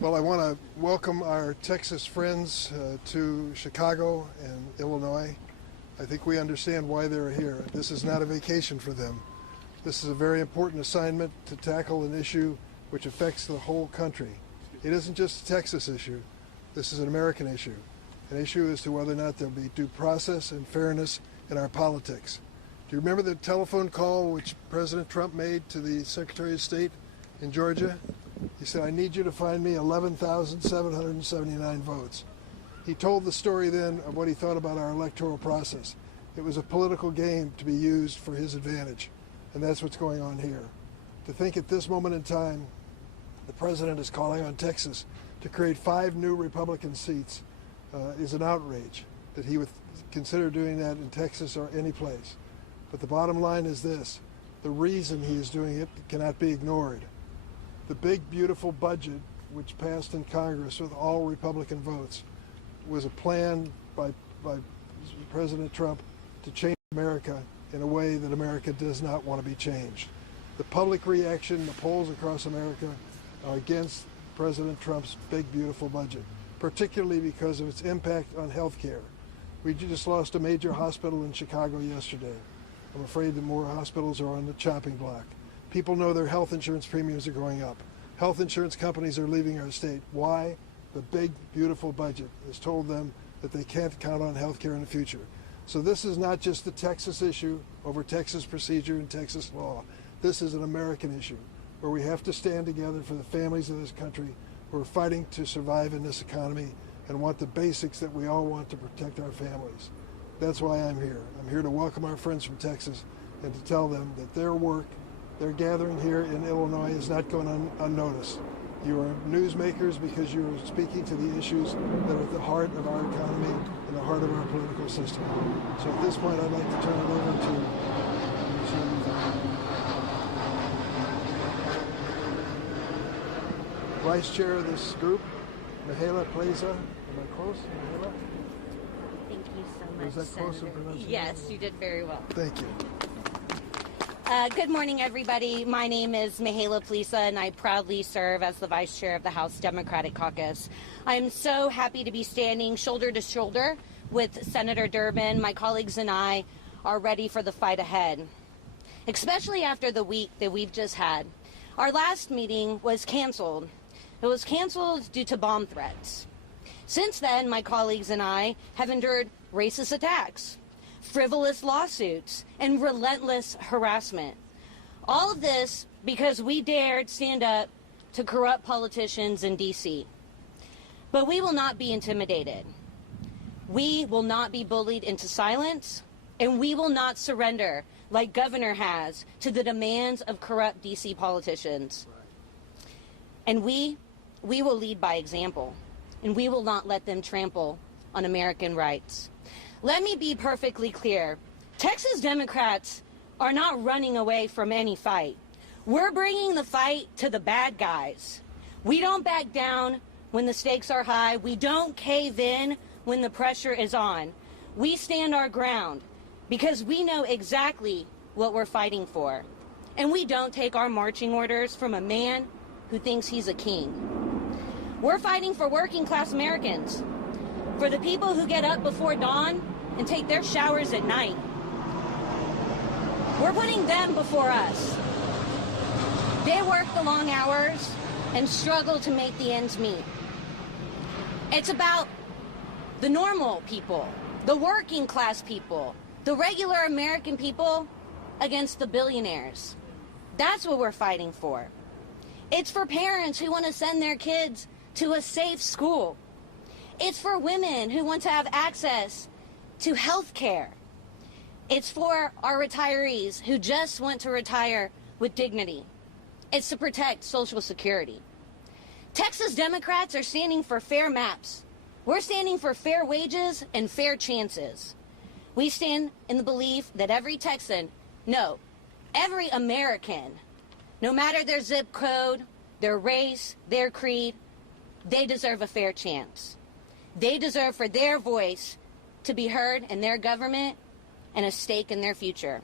Well, I want to welcome our Texas friends to Chicago and Illinois. I think we understand why they're here. This is not a vacation for them. This is a very important assignment to tackle an issue which affects the whole country. It isn't just a Texas issue. This is an American issue. An issue as to whether or not there'll be due process and fairness in our politics. Do you remember the telephone call which President Trump made to the Secretary of State in Georgia? He said, I need you to find me 11,779 votes. He told the story then of what he thought about our electoral process. It was a political game to be used for his advantage, and that's what's going on here. To think at this moment in time, the president is calling on Texas to create 5 new Republican seats is an outrage that he would consider doing that in Texas or any place. But the bottom line is this: the reason he is doing it cannot be ignored. The big, beautiful budget, which passed in Congress with all Republican votes, was a plan by President Trump to change America in a way that America does not want to be changed. The public reaction, the polls across America are against President Trump's big, beautiful budget, particularly because of its impact on health care. We just lost a major hospital in Chicago yesterday. I'm afraid that more hospitals are on the chopping block. People know their health insurance premiums are going up. Health insurance companies are leaving our state. Why? The big, beautiful budget has told them that they can't count on health care in the future. So this is not just the Texas issue over Texas procedure and Texas law. This is an American issue where we have to stand together for the families of this country who are fighting to survive in this economy and want the basics that we all want to protect our families. That's why I'm here. I'm here to welcome our friends from Texas and to tell them that their work, their gathering here in Illinois, is not going unnoticed. You are newsmakers because you are speaking to the issues that are at the heart of our economy and the heart of our political system. So at this point, I'd like to turn it over to Vice Chair of this group, Mihaela Plaza. Am I close, Mihaela? Thank you so much, Was that close in pronunciation? Yes, you did very well. Thank you. Good morning, everybody. My name is Mihaela Plaza, and I proudly serve as the Vice Chair of the House Democratic Caucus. I'm so happy to be standing shoulder to shoulder with Senator Durbin. My colleagues and I are ready for the fight ahead, especially after the week that we've just had. Our last meeting was canceled. It was canceled due to bomb threats. Since then, my colleagues and I have endured racist attacks, frivolous lawsuits, and relentless harassment. All of this because we dared stand up to corrupt politicians in D.C. But we will not be intimidated. We will not be bullied into silence, and we will not surrender like Governor has to the demands of corrupt D.C. politicians. And we will lead by example, and we will not let them trample on American rights. Let me be perfectly clear. Texas Democrats are not running away from any fight. We're bringing the fight to the bad guys. We don't back down when the stakes are high. We don't cave in when the pressure is on. We stand our ground because we know exactly what we're fighting for. And we don't take our marching orders from a man who thinks he's a king. We're fighting for working class Americans, for the people who get up before dawn and take their showers at night. We're putting them before us. They work the long hours and struggle to make the ends meet. It's about the normal people, the working class people, the regular American people against the billionaires. That's what we're fighting for. It's for parents who want to send their kids to a safe school. It's for women who want to have access to health care. It's for our retirees who just want to retire with dignity. It's to protect Social Security. Texas Democrats are standing for fair maps. We're standing for fair wages and fair chances. We stand in the belief that every Texan, no, every American, no matter their zip code, their race, their creed, they deserve a fair chance. They deserve for their voice to be heard in their government and a stake in their future.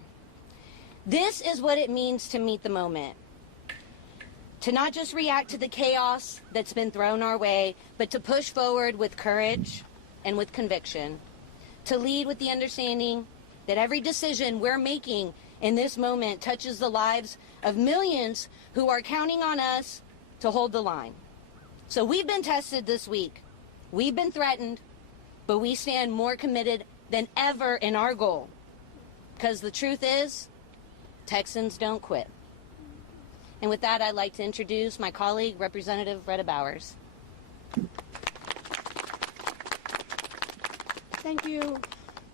This is what it means to meet the moment. to not just react to the chaos that's been thrown our way, but to push forward with courage and with conviction, to lead with the understanding that every decision we're making in this moment touches the lives of millions who are counting on us to hold the line. So we've been tested this week. We've been threatened, but we stand more committed than ever in our goal. Because the truth is, Texans don't quit. And with that, I'd like to introduce my colleague, Representative Retta Bowers. Thank you,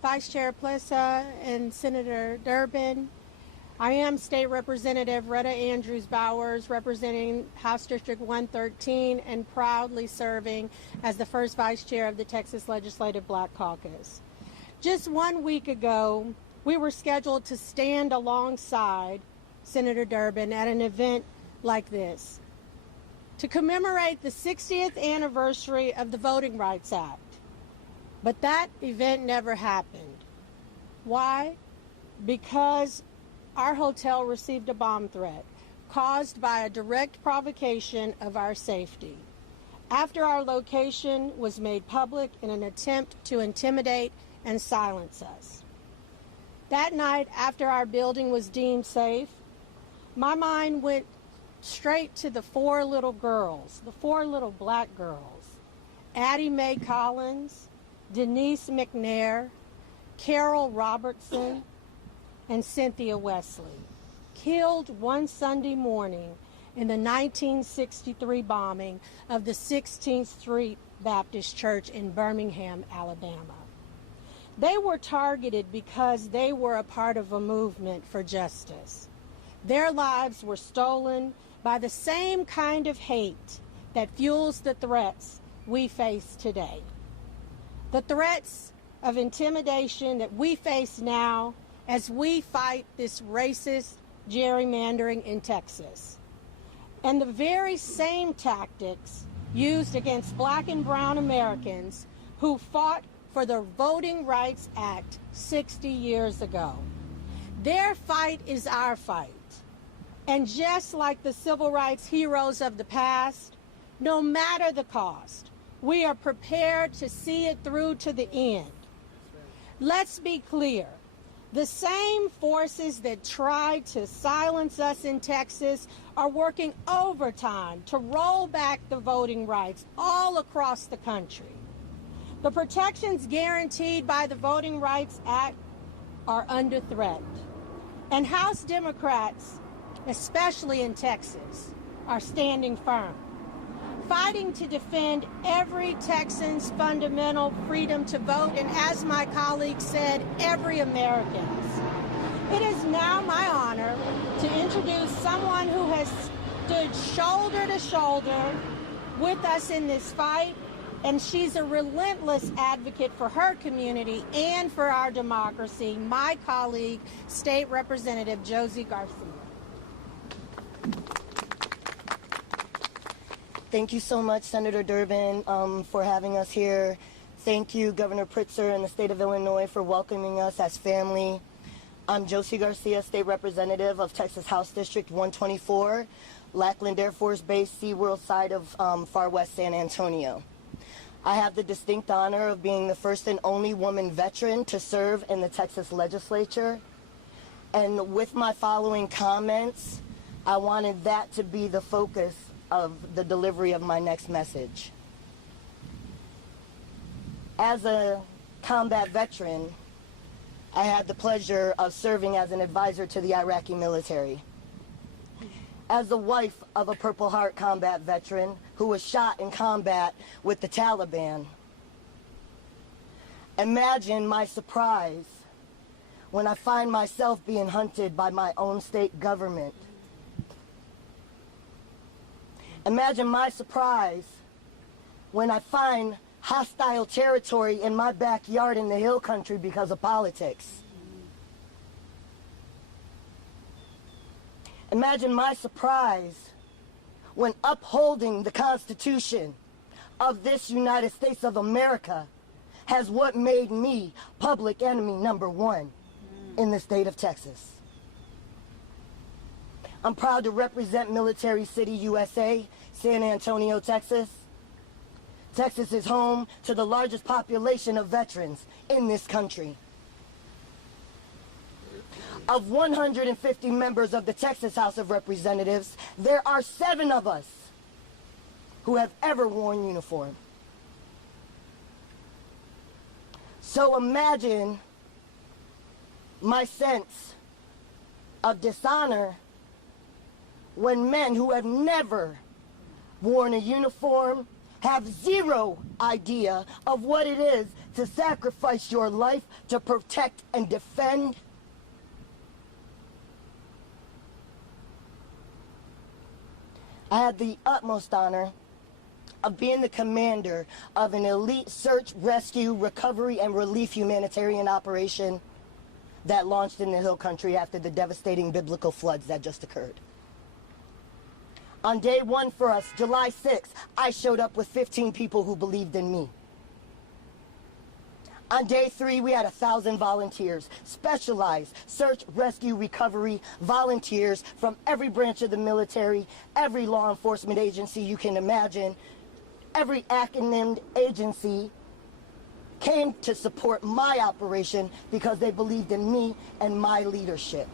Vice Chair Plessa and Senator Durbin. I am State Representative Retta Andrews Bowers, representing House District 113 and proudly serving as the first Vice Chair of the Texas Legislative Black Caucus. Just 1 week ago, we were scheduled to stand alongside Senator Durbin at an event like this to commemorate the 60th anniversary of the Voting Rights Act. But that event never happened. Why? Because our hotel received a bomb threat caused by a direct provocation of our safety. After our location was made public in an attempt to intimidate and silence us. That night, after our building was deemed safe, my mind went straight to the four little girls, the four little black girls, Addie Mae Collins, Denise McNair, Carol Robertson, and Cynthia Wesley, killed one Sunday morning in the 1963 bombing of the 16th Street Baptist Church in Birmingham, Alabama. They were targeted because they were a part of a movement for justice. Their lives were stolen by the same kind of hate that fuels the threats we face today. The threats of intimidation that we face now as we fight this racist gerrymandering in Texas. And the very same tactics used against black and brown Americans who fought for the Voting Rights Act 60 years ago. Their fight is our fight. And just like the civil rights heroes of the past, no matter the cost, we are prepared to see it through to the end. Let's be clear. The same forces that tried to silence us in Texas are working overtime to roll back the voting rights all across the country. The protections guaranteed by the Voting Rights Act are under threat. And House Democrats, especially in Texas, are standing firm, fighting to defend every Texan's fundamental freedom to vote, and as my colleague said, every American's. It is now my honor to introduce someone who has stood shoulder to shoulder with us in this fight, and she's a relentless advocate for her community and for our democracy, my colleague, State Representative Josie Garcia. Thank you so much, Senator Durbin, for having us here. Thank you, Governor Pritzker and the state of Illinois for welcoming us as family. I'm Josie Garcia, State Representative of Texas House District 124, Lackland Air Force Base, SeaWorld side of far west San Antonio. I have the distinct honor of being the first and only woman veteran to serve in the Texas legislature. And with my following comments, I wanted that to be the focus of the delivery of my next message. As a combat veteran, I had the pleasure of serving as an advisor to the Iraqi military. As the wife of a Purple Heart combat veteran who was shot in combat with the Taliban, imagine my surprise when I find myself being hunted by my own state government. Imagine my surprise when I find hostile territory in my backyard in the hill country because of politics. Imagine my surprise when upholding the Constitution of this United States of America has what made me public enemy #1 in the state of Texas. I'm proud to represent Military City, USA, San Antonio, Texas. Texas is home to the largest population of veterans in this country. Of 150 members of the Texas House of Representatives, there are 7 of us who have ever worn uniform. So imagine my sense of dishonor when men who have never worn a uniform have zero idea of what it is to sacrifice your life to protect and defend. I had the utmost honor of being the commander of an elite search, rescue, recovery, and relief humanitarian operation that launched in the Hill Country after the devastating biblical floods that just occurred. On day 1 for us, July 6th, I showed up with 15 people who believed in me. On day 3, we had 1,000 volunteers, specialized search, rescue, recovery volunteers from every branch of the military, every law enforcement agency you can imagine, every acronymed agency came to support my operation because they believed in me and my leadership.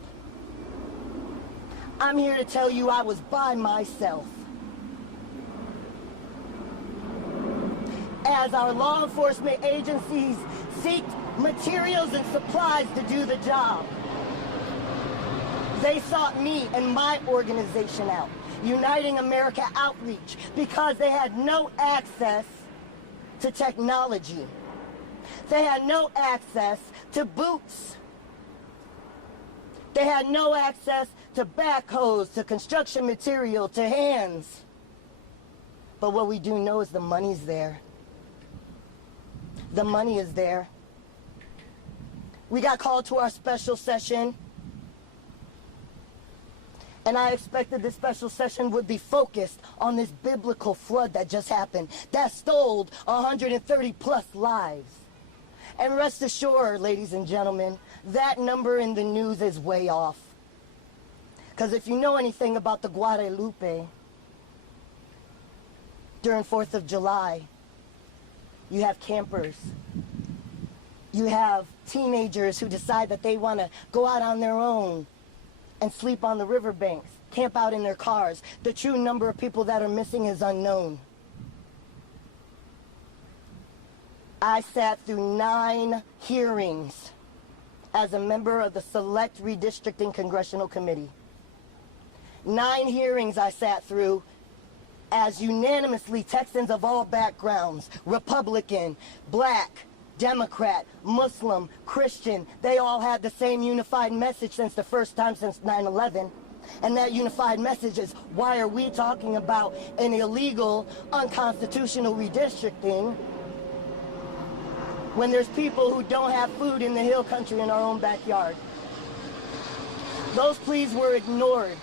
I'm here to tell you I was by myself. As our law enforcement agencies seek materials and supplies to do the job, they sought me and my organization out, Uniting America Outreach, because they had no access to technology. They had no access to boots. They had no access to backhoes, to construction material, to hands. But what we do know is the money's there. The money is there. We got called to our special session, and I expected this special session would be focused on this biblical flood that just happened, that stole 130 plus lives. And rest assured, ladies and gentlemen, that number in the news is way off. Because if you know anything about the Guadalupe, during 4th of July, you have campers. You have teenagers who decide that they want to go out on their own and sleep on the riverbanks, camp out in their cars. The true number of people that are missing is unknown. I sat through 9 hearings as a member of the Select Redistricting Congressional Committee. 9 hearings I sat through as unanimously Texans of all backgrounds, Republican, Black, Democrat, Muslim, Christian, they all had the same unified message since the first time since 9/11. And that unified message is, why are we talking about an illegal, unconstitutional redistricting when there's people who don't have food in the Hill Country in our own backyard? Those pleas were ignored.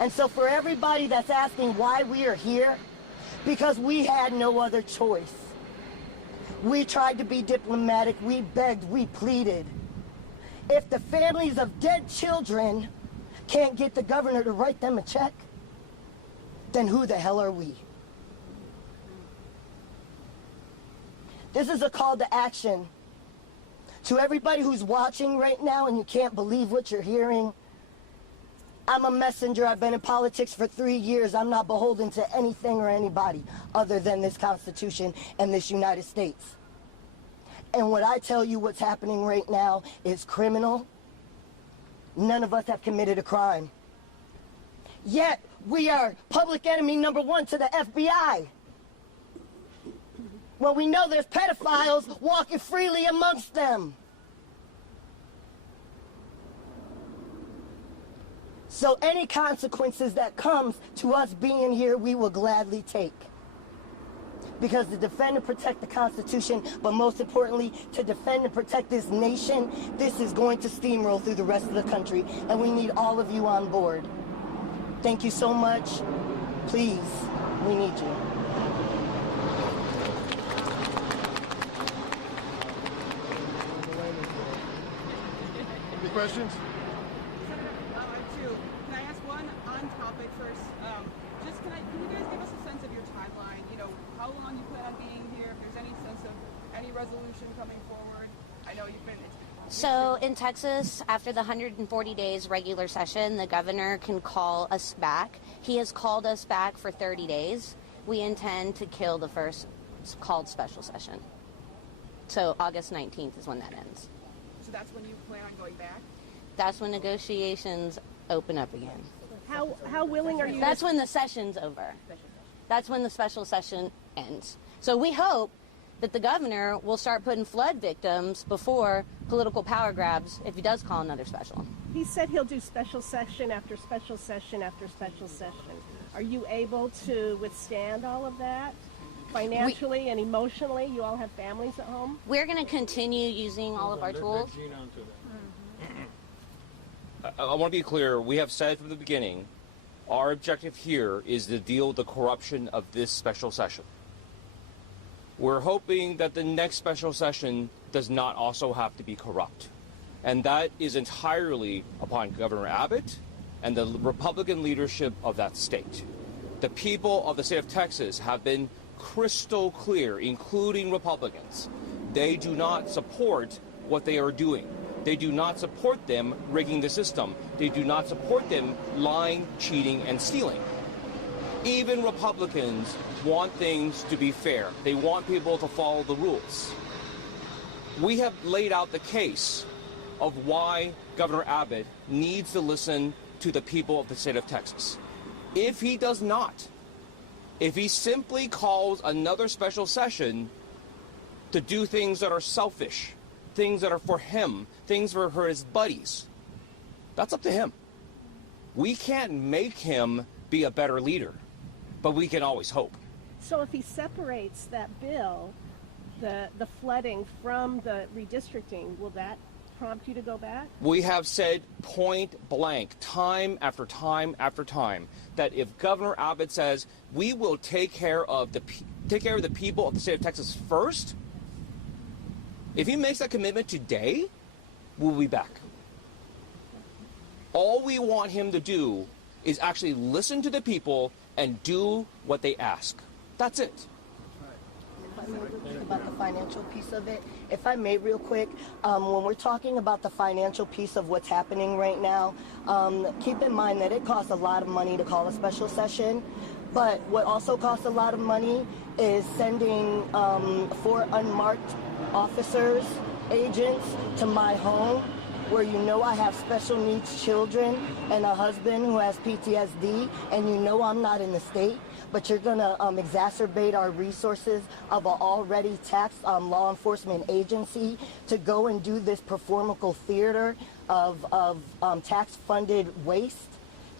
And so for everybody that's asking why we are here, because we had no other choice. We tried to be diplomatic, we begged, we pleaded. If the families of dead children can't get the governor to write them a check, then who the hell are we? This is a call to action to everybody who's watching right now and you can't believe what you're hearing. I'm a messenger. I've been in politics for 3 years. I'm not beholden to anything or anybody other than this Constitution and this United States. And what I tell you what's happening right now is criminal. None of us have committed a crime. Yet, we are public enemy number 1 to the FBI. Well, we know there's pedophiles walking freely amongst them. So any consequences that comes to us being here, we will gladly take. Because to defend and protect the Constitution, but most importantly, to defend and protect this nation, this is going to steamroll through the rest of the country, and we need all of you on board. Thank you so much. Please, we need you. Any questions? I do. Can I On topic first, can you guys give us a sense of your timeline? You know, how long you plan on being here? If there's any sense of any resolution coming forward? I know you've been. So in Texas, after the 140 days regular session, the governor can call us back. He has called us back for 30 days. We intend to kill the first called special session. So August 19th is when that ends. So that's when you plan on going back? That's when negotiations open up again. How willing are you? That's when the session's over. That's when the special session ends. So we hope that the governor will start putting flood victims before political power grabs if he does call another special. He said he'll do special session after special session after special session. Are you able to withstand all of that? Financially and emotionally? You all have families at home? We're going to continue using all of our tools. I want to be clear. We have said from the beginning, our objective here is to deal with the corruption of this special session. We're hoping that the next special session does not also have to be corrupt. And that is entirely upon Governor Abbott and the Republican leadership of that state. The people of the state of Texas have been crystal clear, including Republicans. They do not support what they are doing. They do not support them rigging the system. They do not support them lying, cheating, and stealing. Even Republicans want things to be fair. They want people to follow the rules. We have laid out the case of why Governor Abbott needs to listen to the people of the state of Texas. If he does not, if he simply calls another special session to do things that are selfish, things that are for him, things for his buddies, that's up to him. We can't make him be a better leader, but we can always hope. So if he separates that bill, the flooding from the redistricting, will that prompt you to go back? We have said point blank, time after time after time, that if Governor Abbott says we will take care of the people of the state of Texas first, if he makes that commitment today, we'll be back. All we want him to do is actually listen to the people and do what they ask. That's it. About the financial piece of it, if I may real quick, when we're talking about the financial piece of what's happening right now, keep in mind that it costs a lot of money to call a special session, but what also costs a lot of money is sending 4 unmarked officers, agents to my home, where you know I have special needs children and a husband who has PTSD, and you know I'm not in the state, but you're going to exacerbate our resources of an already taxed law enforcement agency to go and do this performable theater of tax-funded waste.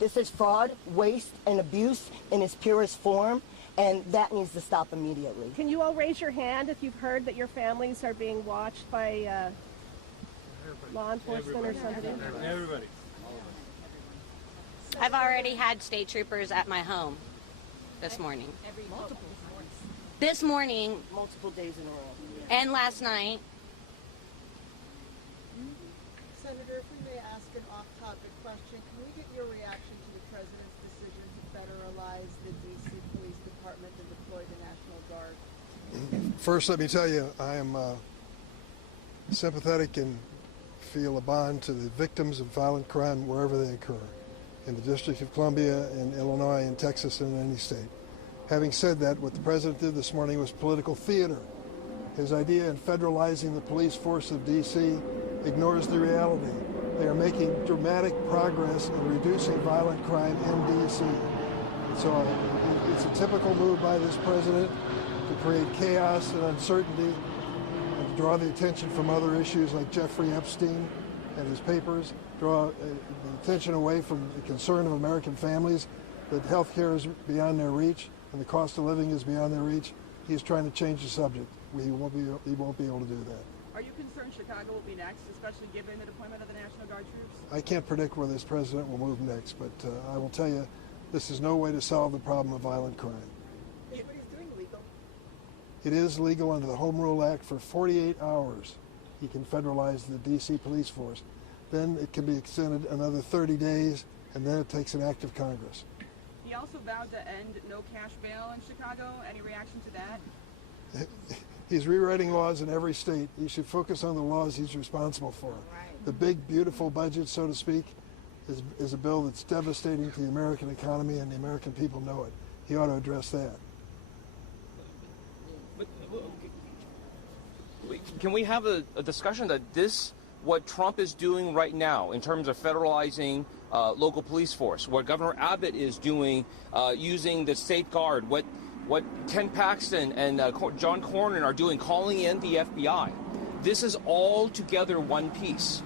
This is fraud, waste, and abuse in its purest form, and that needs to stop immediately. Can you all raise your hand if you've heard that your families are being watched by law enforcement or something? Everybody. I've already had state troopers at my home this morning. This morning Multiple days in a row. and last night. Senator, if we may ask an off-topic question, can we get your reaction to the president's decision to federalize the D.C. Police Department and deploy the National Guard? First, let me tell you, I am sympathetic and feel a bond to the victims of violent crime wherever they occur, in the District of Columbia, in Illinois, in Texas, and in any state. Having said that, what the president did this morning was political theater. His idea in federalizing the police force of D.C. ignores the reality. They are making dramatic progress in reducing violent crime in D.C. So it's a typical move by this president to create chaos and uncertainty and to draw the attention from other issues like Jeffrey Epstein and his papers, draw the attention away from the concern of American families that health care is beyond their reach and the cost of living is beyond their reach. He's trying to change the subject. He won't be able to do that. Are you concerned Chicago will be next, especially given the deployment of the National Guard troops? I can't predict where this president will move next, but I will tell you, this is no way to solve the problem of violent crime. Is what he's doing legal? It is legal under the Home Rule Act. For 48 hours, he can federalize the D.C. police force. Then it can be extended another 30 days and then it takes an act of Congress. He also vowed to end no cash bail in Chicago. Any reaction to that? He's rewriting laws in every state. He should focus on the laws he's responsible for. The big, beautiful budget, so to speak, is a bill that's devastating to the American economy, and the American people know it. He ought to address that. But, can we have a discussion that what Trump is doing right now in terms of federalizing local police force, what Governor Abbott is doing using the state guard, what Ken Paxton and John Cornyn are doing, calling in the FBI. This is all together one piece.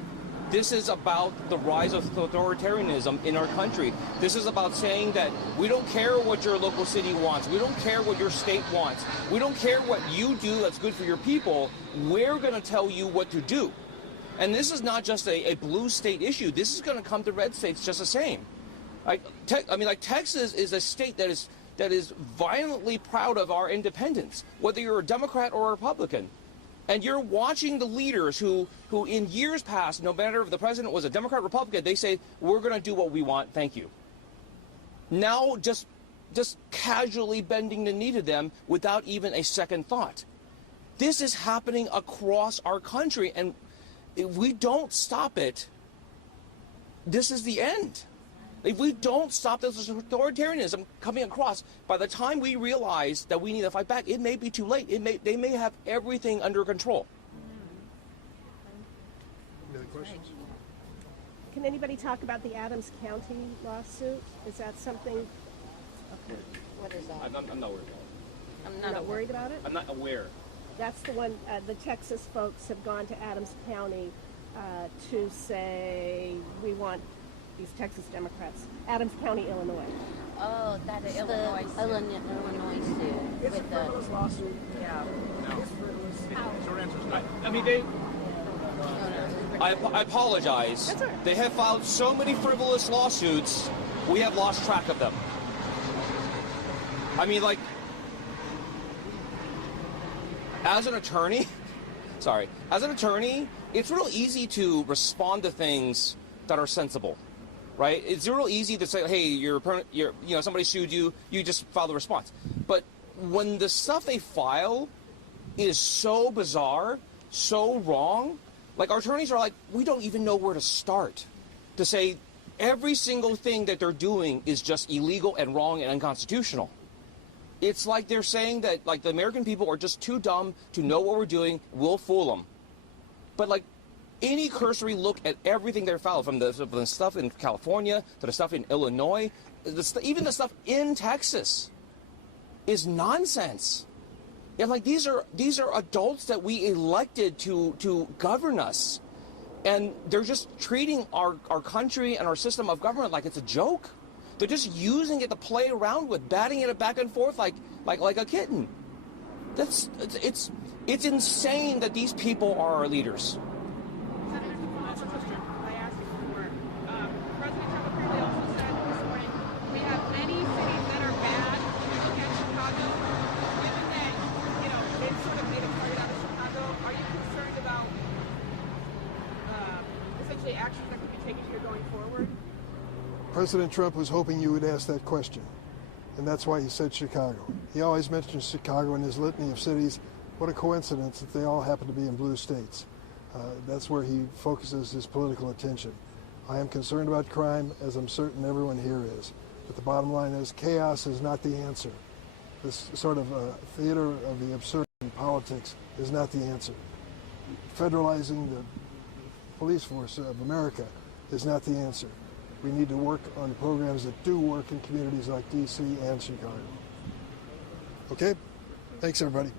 This is about the rise of authoritarianism in our country. This is about saying that we don't care what your local city wants. We don't care what your state wants. We don't care what you do that's good for your people. We're going to tell you what to do. And this is not just a blue state issue. This is going to come to red states just the same. Texas is a state that is violently proud of our independence, whether you're a Democrat or a Republican. And you're watching the leaders who in years past, no matter if the president was a Democrat or Republican, they say, we're going to do what we want, thank you. Now just casually bending the knee to them without even a second thought. This is happening across our country, and if we don't stop it, this is the end. If we don't stop this authoritarianism coming across, by the time we realize that we need to fight back, it may be too late. They may have everything under control. Any other questions? Can anybody talk about the Adams County lawsuit? Is that something? What is that? I'm not worried about it. You're not worried about it? I'm not aware. That's the one. The Texas folks have gone to Adams County to say we want these Texas Democrats, Adams County, Illinois. Oh, that's the Illinois suit. It's a frivolous lawsuit. Yeah. No. It's frivolous. Short answer is no. I mean, I apologize. That's all right. They have filed so many frivolous lawsuits, we have lost track of them. I mean, like, as an attorney, it's real easy to respond to things that are sensible, right? It's real easy to say, hey, somebody sued you, you just file the response. But when the stuff they file is so bizarre, so wrong, like our attorneys are like, we don't even know where to start to say every single thing that they're doing is just illegal and wrong and unconstitutional. It's like they're saying that like the American people are just too dumb to know what we're doing, we'll fool them. But like any cursory look at everything they're filed, from the stuff in California to the stuff in Illinois, even the stuff in Texas, is nonsense. Yeah, like these are adults that we elected to govern us, and they're just treating our country and our system of government like it's a joke. They're just using it to play around with, batting it back and forth like a kitten. It's insane that these people are our leaders. Senator, to follow up on question I asked you before, President Trump apparently also said this morning, we have many cities that are bad. When you look at Chicago, given that, they've sort of made a target out of Chicago, are you concerned about essentially actions that could be taken here going forward? President Trump was hoping you would ask that question, and that's why he said Chicago. He always mentions Chicago in his litany of cities. What a coincidence that they all happen to be in blue states. That's where he focuses his political attention. I am concerned about crime, as I'm certain everyone here is. But the bottom line is chaos is not the answer. This sort of theater of the absurd in politics is not the answer. Federalizing the police force of America is not the answer. We need to work on programs that do work in communities like D.C. and Chicago. Okay? Thanks, everybody.